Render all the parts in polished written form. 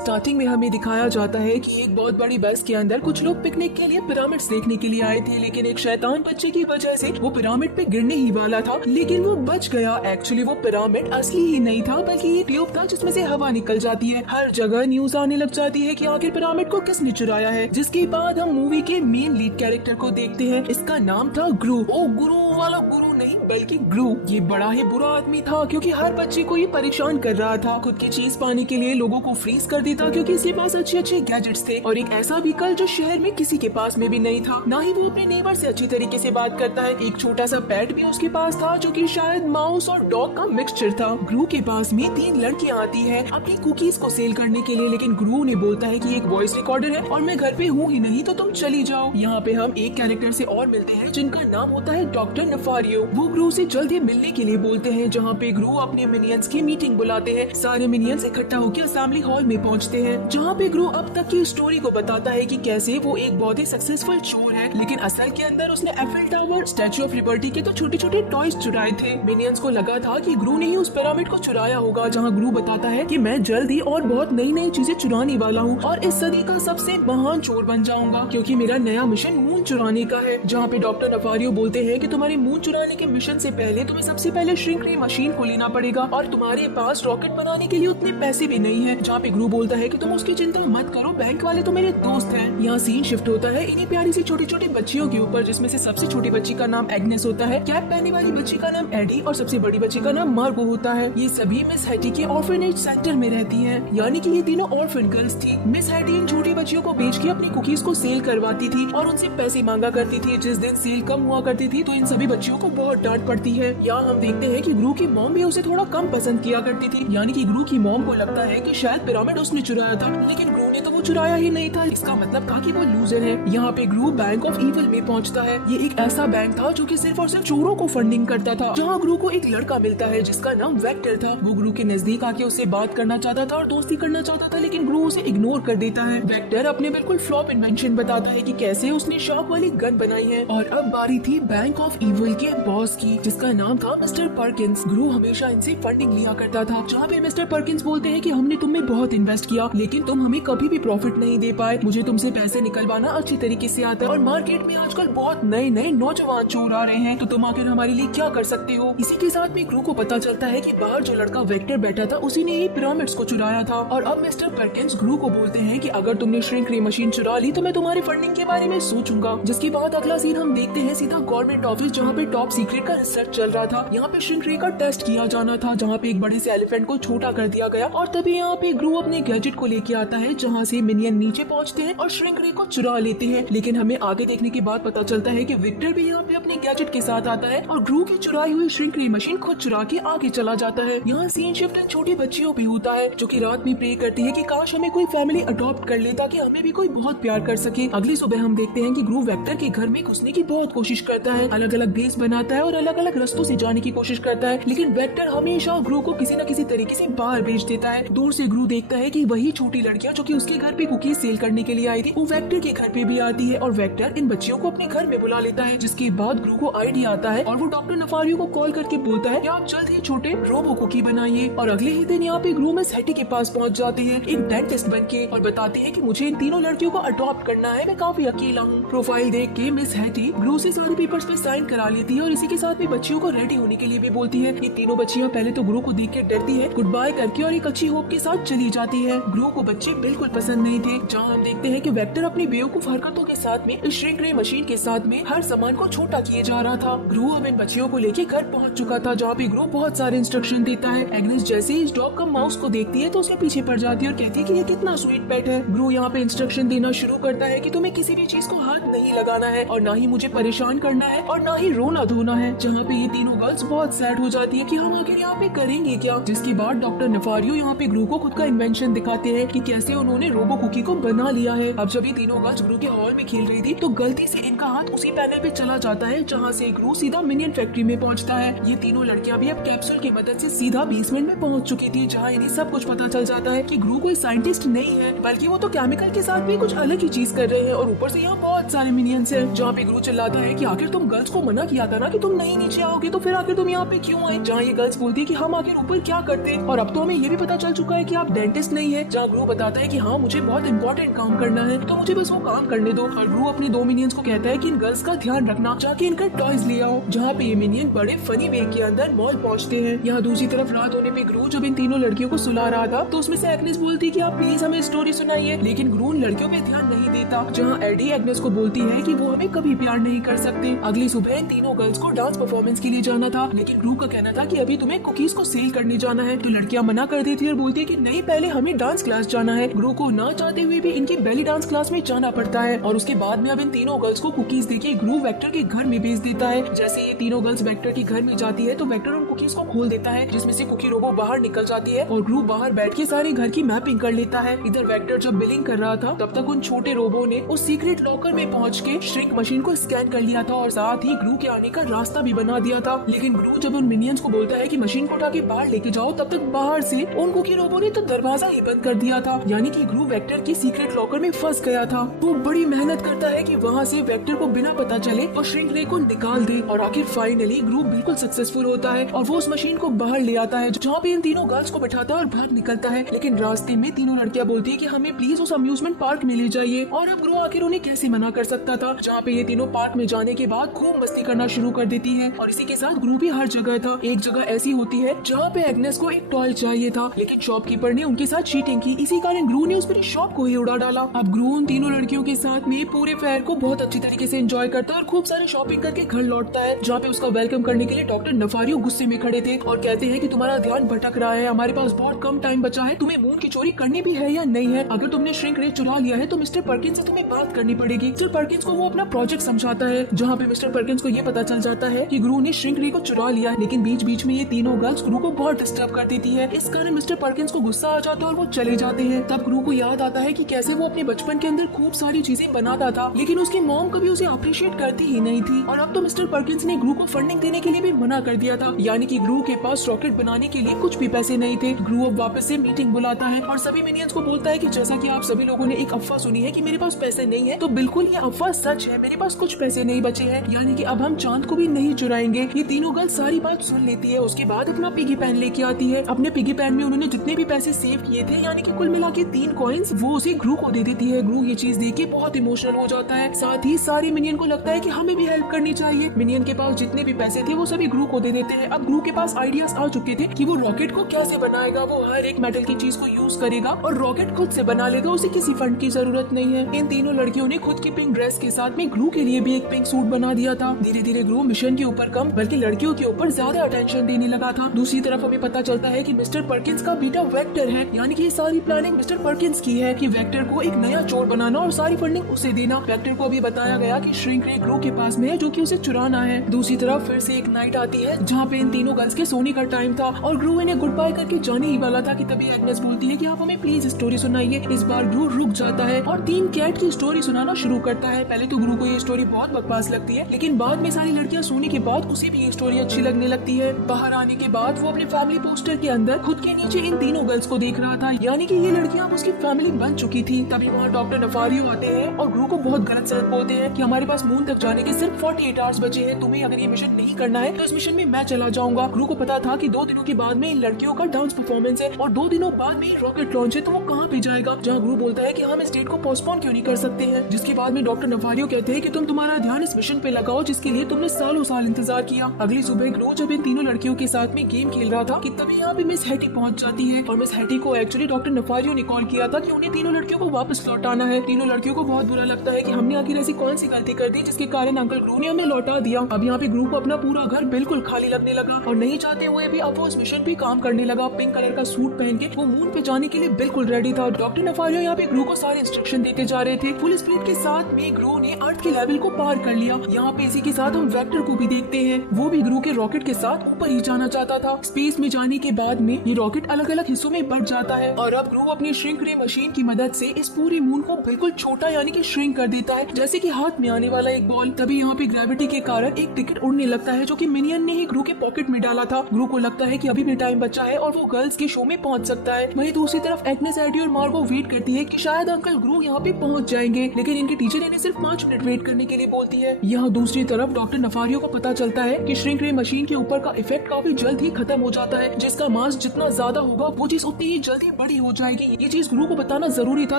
Starting में हमें दिखाया जाता है कि एक बहुत बड़ी बस के अंदर कुछ लोग पिकनिक के लिए पिरामिड्स देखने के लिए आए थे, लेकिन एक शैतान बच्चे की वजह से वो पिरामिड पे गिरने ही वाला था, लेकिन वो बच गया। एक्चुअली वो पिरामिड असली ही नहीं था, बल्कि ये ट्यूब था जिसमें से हवा निकल जाती है। हर जगह न्यूज आने लग जाती है कि आखिर पिरामिड को किसने चुराया है, जिसके बाद हम मूवी के मेन लीड कैरेक्टर को देखते हैं। इसका नाम था ग्रू। ओ गुरु वाला गुरु नहीं, बल्कि ग्रू। ये बड़ा ही बुरा आदमी था, क्योंकि हर बच्चे को ये परेशान कर रहा था। खुद की चीज पाने के लिए लोगों को फ्रीज कर देता, क्योंकि इसके पास अच्छे अच्छे गैजेट्स थे, और एक ऐसा व्हीकल जो शहर में किसी के पास में भी नहीं था। ना ही वो अपने नेबर से अच्छी तरीके से बात करता है। एक छोटा सा पेट भी उसके पास था, जो कि शायद माउस और डॉग का मिक्सचर था। ग्रू के पास में 3 लड़कियां आती है अपनी कुकीज को सेल करने के लिए, लेकिन ग्रू ने बोलता है कि एक वॉइस रिकॉर्डर है और मैं घर पे हूँ ही नहीं, तो तुम चली जाओ। यहाँ पे हम एक कैरेक्टर से और मिलते हैं जिनका नाम होता है डॉक्टर नफारियो। वो ग्रू से जल्द ही मिलने के लिए बोलते हैं, जहाँ पे ग्रू अपने मिनियंस की मीटिंग बुलाते हैं। सारे मिनियंस इकट्ठा होकर असेंबली हॉल में पहुँचते हैं, जहाँ पे ग्रू अब तक की स्टोरी को बताता है कि कैसे वो एक बहुत ही सक्सेसफुल चोर है, लेकिन असल के अंदर उसने Eiffel tower, statue of liberty के तो छोटे छोटे टॉयज चुराए थे। मिनियंस को लगा था कि ग्रू ने ही उस पिरामिड को चुराया होगा, जहाँ ग्रू बताता है कि मैं जल्द ही और बहुत नई नई चीजें चुराने वाला हूँ और इस सदी का सबसे महान चोर बन जाऊंगा, क्योंकि मेरा नया मिशन मून चुराने का है। जहाँ पे डॉक्टर नफारियो बोलते हैं कि तुम्हारे मून चुराने के मिशन से पहले तुम्हें सबसे पहले श्रिंक रे मशीन को लेना पड़ेगा, और तुम्हारे पास रॉकेट बनाने के लिए उतने पैसे भी नहीं है। जहाँ पे ग्रू बोलता है कि तुम उसकी चिंता मत करो, बैंक वाले तो मेरे दोस्त हैं। यहाँ सीन शिफ्ट होता है इन्हीं प्यारी सी छोटी छोटी बच्चियों के ऊपर, जिसमें से सबसे छोटी बच्ची का नाम एग्नेस होता है, कैप पहने वाली बच्ची का नाम एडी, और सबसे बड़ी बच्ची का नाम मार्गो होता है। ये सभी मिस हैटी के ऑर्फनेज सेंटर में रहती हैं, यानी कि ये तीनों ऑर्फन गर्ल्स थी। मिस हैटी इन छोटी बच्चियों को बेच के अपनी कुकीज को सेल करवाती थी और उनसे पैसे मांगा करती थी। जिस दिन सेल कम हुआ करती थी तो इन सभी बच्चियों को बहुत डांट पड़ती है। यहाँ हम देखते हैं कि ग्रू की मॉम भी उसे थोड़ा कम पसंद किया करती थी, यानी कि ग्रू की मॉम को लगता है कि शायद पिरामिड उसने चुराया था, लेकिन ग्रू ने तो वो चुराया ही नहीं था। इसका मतलब था कि वो लूजर है। यहाँ पे ग्रू बैंक ऑफ इविल में पहुँचता है। ये एक ऐसा बैंक था जो कि सिर्फ और सिर्फ चोरों को फंडिंग करता था। जहाँ ग्रू को एक लड़का मिलता है जिसका नाम वेक्टर था। वो ग्रू के नजदीक आके उससे बात करना चाहता था और दोस्ती करना चाहता था, लेकिन ग्रू उसे इग्नोर कर देता है। वेक्टर अपने बिल्कुल फ्लॉप इन्वेंशन बताता है कि कैसे उसने शॉक वाली गन बनाई है। और अब बारी थी बैंक ऑफ इविल के बॉस की, जिसका नाम था मिस्टर पर्किंस। ग्रू हमेशा इनसे फंडिंग लिया करता था, जहाँ पे मिस्टर पर्किंस बोलते हैं कि हमने तुम में बहुत इन्वेस्ट किया, लेकिन तुम हमें कभी भी प्रॉफिट नहीं दे पाए। मुझे तुमसे पैसे निकलवाना अच्छी तरीके से आता है, और मार्केट में आजकल बहुत नए नए नौजवान चोर आ रहे हैं, तो तुम आखिर हमारे लिए क्या कर सकते हो। इसी के साथ भी ग्रू को पता चलता है कि बाहर जो लड़का वेक्टर बैठा था उसी ने ही पिरामिड्स को चुराया था। और अब मिस्टर पर्किंस ग्रू को बोलते हैं कि अगर तुमने श्रिंक रे मशीन चुरा ली तो मैं तुम्हारी फंडिंग के बारे में सोचूंगा। जिसके बाद अगला सीन हम देखते हैं सीधा गवर्नमेंट ऑफिस, जहाँ पे टॉप सीक्रेट का रिसर्च चल रहा था। यहाँ पे श्रिंक रे का टेस्ट किया जाना था, जहाँ पे एक बड़े से एलिफेंट को छोटा कर दिया गया, और तभी यहाँ पे ग्रू अपने गैजेट को लेके आता है, जहाँ से मिनियन नीचे पहुँचते हैं और श्रिंक रे को चुरा लेते हैं। लेकिन हमें आगे देखने के बाद पता चलता है कि विक्टर भी यहाँ पे अपने गैजेट के साथ आता है और ग्रू की चुराई हुई श्रिंक रे मशीन खुद चुरा के आगे चला जाता है। यहाँ सीन शिफ्ट छोटी बच्चियों पे होता है, जो कि रात में प्रे करती है कि काश हमें कोई फैमिली अडॉप्ट कर ले, ताकि हमें भी कोई बहुत प्यार कर सके। अगली सुबह हम देखते हैं कि ग्रू वेक्टर के घर में घुसने की बहुत कोशिश करता है, अलग अलग बेस बनाता है और अलग अलग रास्तों से जाने की कोशिश करता है, लेकिन वेक्टर हमेशा ग्रू को किसी न किसी तरीके से बाहर भेज देता है। दूर से ग्रू देखता है कि वही छोटी लड़कियां जो कि उसके घर पे कुकीज सेल करने के लिए आई थी, वो वेक्टर के घर पे भी आती है, और वेक्टर इन बच्चियों को अपने घर में बुला लेता है। जिसके बाद ग्रू को आइडिया आता है और वो डॉक्टर नफारियो को कॉल करके बोलता है कि आप जल्द ही छोटे रोबो कुकी बनाइए। और अगले ही दिन यहाँ पे ग्रू मिस हैटी के पास पहुँच जाते हैं एक डेंटिस्ट बनके, और बताते हैं कि मुझे इन तीनों लड़कियों को अडॉप्ट करना है, मैं काफी अकेला हूँ। प्रोफाइल देख के मिस हैटी ग्रू से सारे पेपर्स पे साइन करा लेती है, और इसी के साथ में बच्चियों को रेडी होने के लिए भी बोलती है। ये तीनों बच्चियाँ पहले तो ग्रू को देख के डरती है, गुड बाय करके और एक अच्छी होप के साथ चली जाती है। ग्रू को बच्चे बिल्कुल पसंद नहीं थे। जहाँ हम देखते हैं कि वेक्टर अपनी बेवकूफ हरकतों के साथ में इस श्रिंक रे मशीन के साथ में हर सामान को छोटा किए जा रहा था। ग्रू अब इन बच्चियों को लेके घर पहुँच चुका था, जहाँ पे ग्रू बहुत सारे इंस्ट्रक्शन देता है। एग्नेस जैसे ही इस डॉग का माउस को देखती है तो उसके पीछे पड़ जाती है और कहती है कि ये कितना स्वीट पेट है। ग्रू यहाँ पे इंस्ट्रक्शन देना शुरू करता है कि तुम्हें किसी भी चीज को हाथ नहीं लगाना है, और ना ही मुझे परेशान करना है, और ना ही रोना धोना है। जहाँ पे ये तीनों गर्ल्स बहुत सैड हो जाती है कि हम आखिर यहाँ पे करेंगे क्या। जिसके बाद डॉक्टर नफारियो यहाँ पे ग्रू को खुद का इन्वेंशन दिखाते हैं कि कैसे उन्होंने रोबो कुकी को बना लिया है। अब जब ये तीनों गर्ल्स ग्रू के हॉल में खेल रही थी तो गलती से इनका हाथ उसी पैनल पे चला जाता है, जहाँ से ग्रू सीधा मिनियन फैक्ट्री में पहुँचता है। ये तीनों लड़कियाँ भी अब कैप्सूल की मदद से सीधा बेसमेंट में पहुँच चुकी थी, जहाँ इन्हें सब कुछ पता चल जाता है कि ग्रू कोई साइंटिस्ट नहीं है, बल्कि वो तो केमिकल के साथ भी कुछ अलग ही चीज कर रहे हैं, और ऊपर से यहाँ बहुत सारे मिनियंस हैं। जहाँ पे ग्रू चिल्लाता है कि आखिर तुम गर्ल्स को मना किया था ना कि तुम नहीं नीचे आओगे तो फिर आखिर तुम यहाँ पे क्यों आए? जहाँ ये गर्ल्स बोलती है कि हम आखिर ऊपर क्या करते हैं, और अब तो हमें ये भी पता चल चुका है कि आप डेंटिस्ट नहीं है। जहाँ ग्रू बताता है कि हाँ मुझे बहुत इंपॉर्टेंट काम करना है तो मुझे बस वो काम करने दो। और ग्रू अपनी 2 मिनियंस को कहता है कि इन गर्ल्स का ध्यान रखना, जाके इनका टॉयज ले आओ। जहाँ पे ये मिनियन बड़े फनी वे के अंदर मॉल पहुँचते हैं। यहाँ दूसरी तरफ रात होने पे ग्रू जब इन तीनों लड़कियों को सुला रहा था तो उसमें से एग्नेस बोलती है कि आप प्लीज हमें स्टोरी सुनाइए, लेकिन ग्रू उन लड़कियों पे ध्यान नहीं देता। जहाँ एडी एग्नेस को बोलती है कि वो हमें कभी प्यार नहीं कर सकते। अगली सुबह इन तीनों गर्ल्स को डांस परफॉर्मेंस के लिए जाना था, लेकिन ग्रू का कहना था कि अभी तुम्हें कुकीज को सेल करने जाना है। तो लड़कियां मना कर देती है और बोलती है कि नहीं, पहले हमें डांस क्लास जाना है। ग्रू को ना चाहते हुए भी इनकी बेली डांस क्लास में जाना पड़ता है और उसके बाद में अब इन तीनों गर्ल्स को कुकीज देके ग्रू वेक्टर के घर में भेज देता है। जैसे ये तीनों गर्ल्स वेक्टर के घर में जाती है तो वेक्टर उन कुकीज को खोल देता है, जिसमें से कुकी रोबो बाहर निकल जाती है और ग्रू बाहर बैठ के सारे घर की मैपिंग कर लेता है। इधर वेक्टर जब बिलिंग कर रहा था तब तक उन छोटे रोबो ने उस सीक्रेट लॉकर में पहुंच के श्रिंक मशीन को स्कैन कर लिया था और साथ ही ग्रू के आने का रास्ता भी बना दिया था। लेकिन ग्रू जब उन मिनियंस को बोलता है कि मशीन को उठा के बाहर लेके जाओ, तब तक बाहर से उन कुकी रोबो ने तो दरवाजा ही बंद कर दिया था, यानी कि ग्रू वेक्टर की सीक्रेट लॉकर में फंस गया था। वो बड़ी मेहनत करता है कि वहाँ से वेक्टर को बिना पता चले और श्रिंक रे को निकाल दे और आखिर फाइनली ग्रू बिल्कुल सक्सेसफुल होता है और वो उस मशीन को बाहर ले आता है, जहाँ पे इन तीनों गर्ल्स को बैठाता है और बाहर निकलता है। लेकिन रास्ते में तीनों लड़कियां बोलती है कि हमें प्लीज उस अम्यूजमेंट पार्क में ले जाइए, और अब ग्रू आखिर उन्हें कैसे मना कर सकता था। जहाँ पे ये तीनों पार्क में जाने के बाद खूब मस्ती करना शुरू कर देती है और इसी के साथ ग्रू भी हर जगह था। एक जगह ऐसी होती है जहाँ पे एग्नेस को एक टॉय चाहिए था, लेकिन शॉपकीपर ने उनके साथ चीटिंग की, इसी कारण ग्रू ने उस पूरी शॉप को ही उड़ा डाला। अब ग्रू उन तीनों लड़कियों के साथ में पूरे फेयर को बहुत अच्छी तरीके से एंजॉय करता है और खूब सारे शॉपिंग करके घर लौटता है, जहाँ पे उसका वेलकम करने के लिए डॉक्टर नफारियो गुस्से में खड़े थे और कहते हैं कि तुम्हारा ध्यान भटक रहा है, हमारे पास बहुत कम टाइम बचा है, तुम्हें मून की चोरी करनी भी है या नहीं है? अगर तुमने श्रिंक रे चुरा लिया है तो मिस्टर पर्किंस से तुम्हें बात करनी पड़ेगी। मिस्टर पर्किंस को वो अपना प्रोजेक्ट समझाता है, जहाँ पे मिस्टर पर्किंस को ये पता चल जाता है कि ग्रू ने श्रिंक रे को चुरा लिया है, लेकिन बीच बीच में ये तीनों गर्ल्स ग्रू को बहुत डिस्टर्ब कर देती है। इस कारण मिस्टर पर्किंस को गुस्सा आ जाता है और वो चले जाते हैं। तब ग्रू को याद आता है कि कैसे वो अपने बचपन के अंदर खूब सारी चीजें बनाता था, लेकिन उसकी मॉम कभी उसे अप्रिशिएट करती ही नहीं थी। और अब तो मिस्टर पर्किंस ने ग्रू को फंडिंग देने के लिए भी मना कर दिया था, यानी कि ग्रू के पास रॉकेट बनाने के लिए कुछ भी पैसे नहीं थे। ग्रू अब वापस से मीटिंग बुलाता है और सभी मिनियंस को बोलता है कि जैसा कि आप सभी लोगों ने एक अफवाह सुनी है कि मेरे पास पैसे नहीं है, तो बिल्कुल ये अफवाह सच है, मेरे पास कुछ पैसे नहीं बचे हैं, यानी कि अब हम चांद को भी नहीं चुराएंगे। ये तीनों गर्ल्स सारी बात सुन लेती है, उसके बाद अपना पिगी पैन लेके आती है। अपने पिगी पैन में उन्होंने जितने भी पैसे सेव किए थे, यानी कि कुल मिला के 3 कॉइन्स, वो उसे ग्रू को दे देती है। ग्रू ये चीज देख के बहुत इमोशनल हो जाता है, साथ ही सारे मिनियन को लगता है कि हमें भी हेल्प करनी चाहिए। मिनियन के पास जितने भी पैसे थे वो सभी ग्रू को दे देते हैं। अब ग्रू के पास आइडियाज आ चुके थे कि वो रॉकेट को कैसे बनाएगा, वो हर एक मेटल की चीज को यूज करेगा और रॉकेट खुद से बना लेगा, उसे किसी फंड की जरूरत नहीं है। इन तीनों लड़कियों ने खुद की पिंक ड्रेस के साथ में ग्रू के लिए भी एक पिंक सूट बना दिया था। धीरे धीरे ग्रू मिशन के ऊपर कम बल्कि लड़कियों के ऊपर ज्यादा अटेंशन देने लगा था। दूसरी तरफ हमें पता चलता है कि मिस्टर पर्किंस का बेटा वेक्टर है, यानी कि ये सारी प्लानिंग मिस्टर पर्किंस की है कि वेक्टर को एक नया चोर बनाना और सारी फंडिंग उसे देना। वेक्टर को अभी बताया गया कि श्रिंक रे ग्रू के पास में है, जो कि उसे चुराना है। दूसरी तरफ फिर से एक नाइट आती है जहाँ पे इन तीनों गर्ल्स के सोने का टाइम था और ग्रू इन्हें गुड बाय करके जाने ही वाला था कि तभी एग्नेस बोलती है कि आप हमें प्लीज स्टोरी सुनाइए। इस बार ग्रू रुक जाता है और 3 कैट की स्टोरी सुनाना शुरू करता है। पहले तो ग्रू को ये स्टोरी बहुत बकवास लगती है, लेकिन बाद में सारी लड़कियां सोने के बाद उसे भी ये स्टोरी अच्छी लगने लगती है। बाहर आने के बाद वो अपने फैमिली पोस्टर के अंदर खुद के नीचे इन तीनों गर्ल्स को देख रहा था, यानी कि ये लड़कियां अब उसकी फैमिली बन चुकी थी। तभी वहाँ डॉक्टर नफारियो आते हैं और ग्रू को बहुत गलत सलत बोलते हैं कि हमारे पास मून तक जाने के सिर्फ 48 आवर्स बचे हैं, तुम्हें अगर ये मिशन नहीं करना है तो इस मिशन में मैं चला जाऊंगा। ग्रू को पता था कि 2 दिनों के बाद में इन लड़कियों का डांस परफॉर्मेंस है और 2 दिनों बाद में रॉकेट लॉन्च है, तो वो कहाँ पे जाएगा? जहाँ ग्रू बोलता है कि हम इस डेट को पोस्टपोन क्यों नहीं कर सकते हैं, जिसके बाद में डॉक्टर नफारियो कहते हैं कि तुम तुम्हारा ध्यान इस मिशन पे लगाओ जिसके लिए तुमने सालों साल इंतजार किया। अगली सुबह ग्रू जब इन तीनों लड़कियों के साथ में गेम खेल रहा था कि तभी यहाँ पे मिस हैटी पहुँच जाती है और मिस हैटी को एक्चुअली डॉक्टर नफारियो ने कॉल किया था कि उन्हें तीनों लड़कियों को वापस लौटाना है। तीनों लड़कियों को बहुत बुरा लगता है कि हमने आखिर ऐसी कौन सी गलती कर दी जिसके कारण अंकल ग्रू ने हमें लौटा दिया। अब यहाँ पे ग्रू को अपना पूरा घर बिल्कुल खाली लगने लगा और नहीं चाहते हुए भी अब वो इस मिशन पे काम करने लगा। पिंक कलर का सूट पहन के वो मून पे जाने के लिए बिल्कुल रेडी था। डॉक्टर नफारियो यहाँ पे ग्रू को सारे इंस्ट्रक्शन देते जा रहे थे। फुल स्पीड के साथ में ग्रू ने अर्थ के लेवल को पार कर लिया। यहाँ पे इसी के साथ हम वेक्टर को भी देखते हैं, वो भी ग्रू के रॉकेट के साथ ऊपर ही जाना चाहता था। स्पेस में जाने के बाद में ये रॉकेट अलग अलग हिस्सों में बढ़ जाता है और अब ग्रू अपनी श्रिंक रे मशीन की मदद से इस पूरी मून को बिल्कुल छोटा यानी कि श्रिंक कर देता है, जैसे कि हाथ में आने वाला एक बॉल। तभी यहाँ पे ग्रेविटी के कारण एक टिकट उड़ने लगता है जो कि मिनियन ने ही ग्रू के पॉकेट में डाला था। ग्रू को लगता है कि अभी भी टाइम बचा है और वो गर्ल्स के शो में पहुंच सकता है। वहीं दूसरी तरफ एग्नेस, एडी और मार्गो वेट करती है कि शायद अंकल ग्रू यहाँ पे पहुंच जाएंगे, लेकिन इनके टीचर इन्हें सिर्फ 5 मिनट वेट करने के लिए बोलती है। यहाँ दूसरी तरफ डॉक्टर नफारियो नफारियो को पता चलता है कि श्रिंक रे मशीन के ऊपर का इफेक्ट काफी जल्द ही खत्म हो जाता है, जिसका मास जितना ज्यादा होगा वो चीज उतनी ही जल्दी बड़ी हो जाएगी। ये चीज ग्रू को बताना जरूरी था,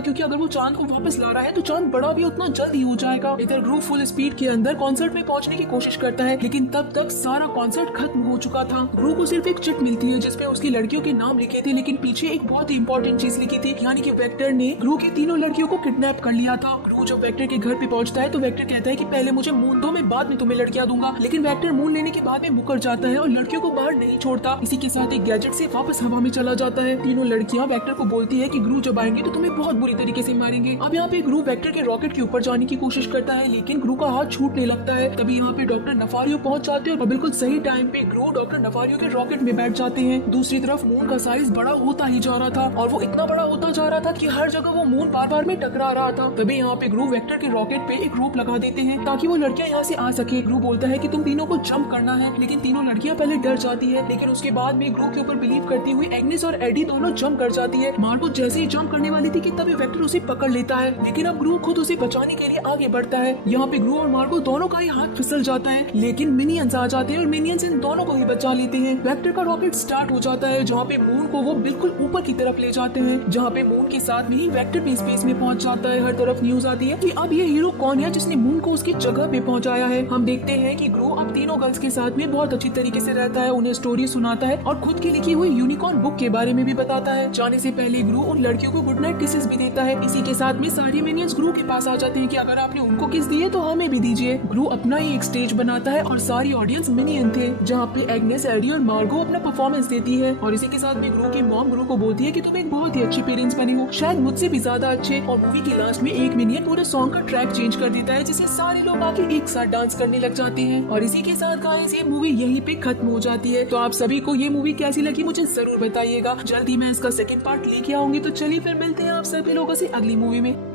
क्योंकि अगर वो चांद को वापस ला रहा है तो चांद बड़ा भी उतना जल्द ही हो जाएगा। इधर ग्रू फुल स्पीड के अंदर कॉन्सर्ट में पहुंचने की कोशिश करता है, लेकिन तब तक सारा कॉन्सर्ट खत्म हो चुका था। ग्रू को सिर्फ एक चिट मिलती है जिसमें उसकी लड़कियों के नाम लिखे थे, लेकिन पीछे एक बहुत ही इंपॉर्टेंट चीज लिखी थी, यानी कि वेक्टर ने ग्रू की तीनों लड़कियों को किडनैप कर लिया था। ग्रू जब वेक्टर के घर पे पहुंचता है तो वेक्टर कहता है कि पहले मुझे मून दो, मैं बाद में तुम्हें लड़कियां दूंगा, लेकिन वेक्टर मून लेने के बाद में मुकर जाता है और लड़कियों को बाहर नहीं छोड़ता। इसी के साथ एक गैजेट से वापस हवा में चला जाता है। तीनों लड़कियां वेक्टर को बोलती है कि ग्रू जब आएंगे तो तुम्हें बहुत बुरी तरीके से मारेंगे। अब यहाँ पे ग्रू वेक्टर के रॉकेट के ऊपर जाने की कोशिश करता है, लेकिन ग्रू का हाथ छूटने लगता है। तभी यहाँ पे डॉक्टर नफारियो पहुंच जाते हैं और बिल्कुल सही टाइम पे ग्रू डॉक्टर नफारियो के रॉकेट में बैठ जाते हैं। दूसरी तरफ मून का साइज बड़ा होता ही जा रहा था और वो इतना बड़ा होता जा रहा था कि हर जगह वो मून बार बार में टकरा रहा था। तभी यहाँ पे ग्रू वेक्टर के रॉकेट पे एक रोप लगा देते हैं ताकि वो लड़कियां यहाँ से आ सके। ग्रू बोलता है कि तुम तीनों को जंप करना है, लेकिन तीनों लड़कियां पहले डर जाती है, लेकिन उसके बाद में ग्रू के ऊपर बिलीव करती हुई एग्नेस और एडी दोनों जंप कर जाती है। मार्गो जैसे ही जंप करने वाली थी कि तभी वेक्टर उसे पकड़ लेता है, लेकिन अब ग्रू खुद उसे बचाने के लिए आगे बढ़ता है। यहाँ पे ग्रू और मार्गो दोनों का ही हाथ फिसल जाता है, लेकिन मिनियंस आ जाते हैं और मिनियंस इन दोनों को ही बचा लेते हैं। वेक्टर का रॉकेट स्टार्ट हो जाता है, जहाँ पे मून को वो बिल्कुल ऊपर की तरफ ले जाते हैं, जहाँ पे मून के साथ में ही वेक्टर भी स्पेस में पहुँच जाता है। हर तरफ न्यूज आती है कि अब ये हीरो कौन है जिसने मून को उसकी जगह पे पहुँचाया है। हम देखते हैं कि ग्रू अब तीनों गर्ल्स के साथ में बहुत अच्छी तरीके से रहता है, उन्हें स्टोरी सुनाता है और खुद की लिखी हुई यूनिकॉर्न बुक के बारे में भी बताता है। जाने से पहले ग्रू उन लड़कियों को गुड नाइट किसेस भी देता है। इसी के साथ में सारी मिनियंस ग्रू के पास आ जाते हैं कि अगर आपने उनको किस दिए तो हमें भी दीजिए। ग्रू अपना ही एक स्टेज बनाता है और सारी ऑडियंस मिनियन थे, जहाँ पे एग्नेस, एडी और मार्गो अपना परफॉर्मेंस देती है। और इसी के साथ में ग्रू की मॉम ग्रू को बोलती है कि तुम एक बहुत ही अच्छे पेरेंट्स बने हो, शायद मुझसे भी ज्यादा अच्छे। और मूवी के लास्ट में एक मिनियन पूरे सॉन्ग का ट्रैक चेंज कर देता है, जिससे सारे लोग आके एक साथ डांस करने लग जाते हैं। और इसी के साथ गाइस ये मूवी यहीं पे खत्म हो जाती है। तो आप सभी को ये मूवी कैसी लगी मुझे जरूर बताइएगा। जल्दी मैं इसका सेकंड पार्ट लेके आऊंगी। तो चलिए फिर मिलते हैं आप सभी लोगों से अगली मूवी में।